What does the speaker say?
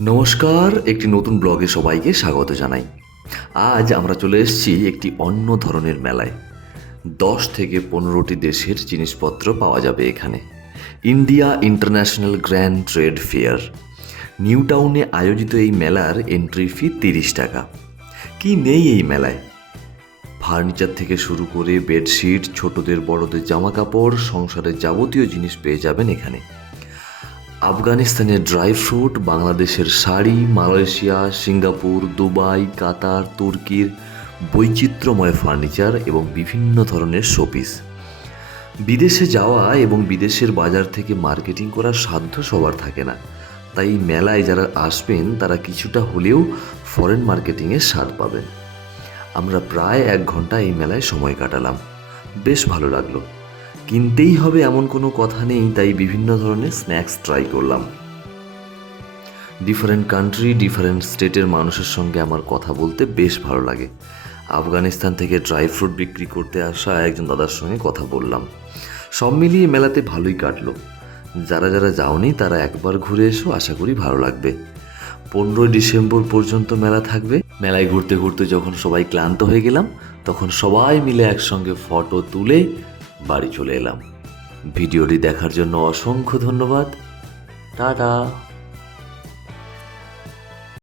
নমস্কার, একটি নতুন ব্লগে সবাইকে স্বাগত জানাই। আজ আমরা চলে এসেছি একটি অন্য ধরনের মেলায়। 10 থেকে 15টি দেশের জিনিসপত্র পাওয়া যাবে এখানে। India international grand trade fair new টাউনে আয়োজিত এই মেলার এন্ট্রি ফি 30 টাকা। কি নেই এই মেলায়? ফার্নিচার থেকে শুরু করে বেডশিট, ছোটদের বড়দের জামা কাপড়, সংসারের যাবতীয় জিনিস পেয়ে যাবেন এখানে। আফগানিস্তানের ড্রাই ফ্রুট, বাংলাদেশের শাড়ি, মালয়েশিয়া, সিঙ্গাপুর, দুবাই, কাতার, তুর্কির বৈচিত্র্যময় ফার্নিচার এবং বিভিন্ন ধরনের শোপিস। বিদেশে যাওয়া এবং বিদেশের বাজার থেকে মার্কেটিং করার সাধ্য সবার থাকে না, তাই এই মেলায় যারা আসবেন তারা কিছুটা হলেও ফরেন মার্কেটিংয়ের স্বাদ পাবেন। আমরা প্রায় 1 ঘন্টা এই মেলায় সময় কাটালাম, বেশ ভালো লাগলো। কিনতেই হবে এমন কোনো কথা নেই, তাই বিভিন্ন ধরনের স্ন্যাক্স ট্রাই করলাম। ডিফারেন্ট কান্ট্রি, ডিফারেন্ট স্টেটের মানুষের সঙ্গে আমার কথা বলতে বেশ ভালো লাগে। আফগানিস্তান থেকে ড্রাই ফ্রুট বিক্রি করতে আসা একজন দাদার সঙ্গে কথা বললাম। সব মিলিয়ে মেলাতে ভালোই কাটলো। যারা যারা যাওনি তারা একবার ঘুরে এসো, আশা করি ভালো লাগবে। 15 ডিসেম্বর পর্যন্ত মেলা থাকবে। মেলায় ঘুরতে ঘুরতে যখন সবাই ক্লান্ত হয়ে গেলাম, তখন সবাই মিলে একসঙ্গে ফটো তুলে বাড়ি চলে এলাম। ভিডিওটি দেখার জন্য অসংখ্য ধন্যবাদ। টাটা।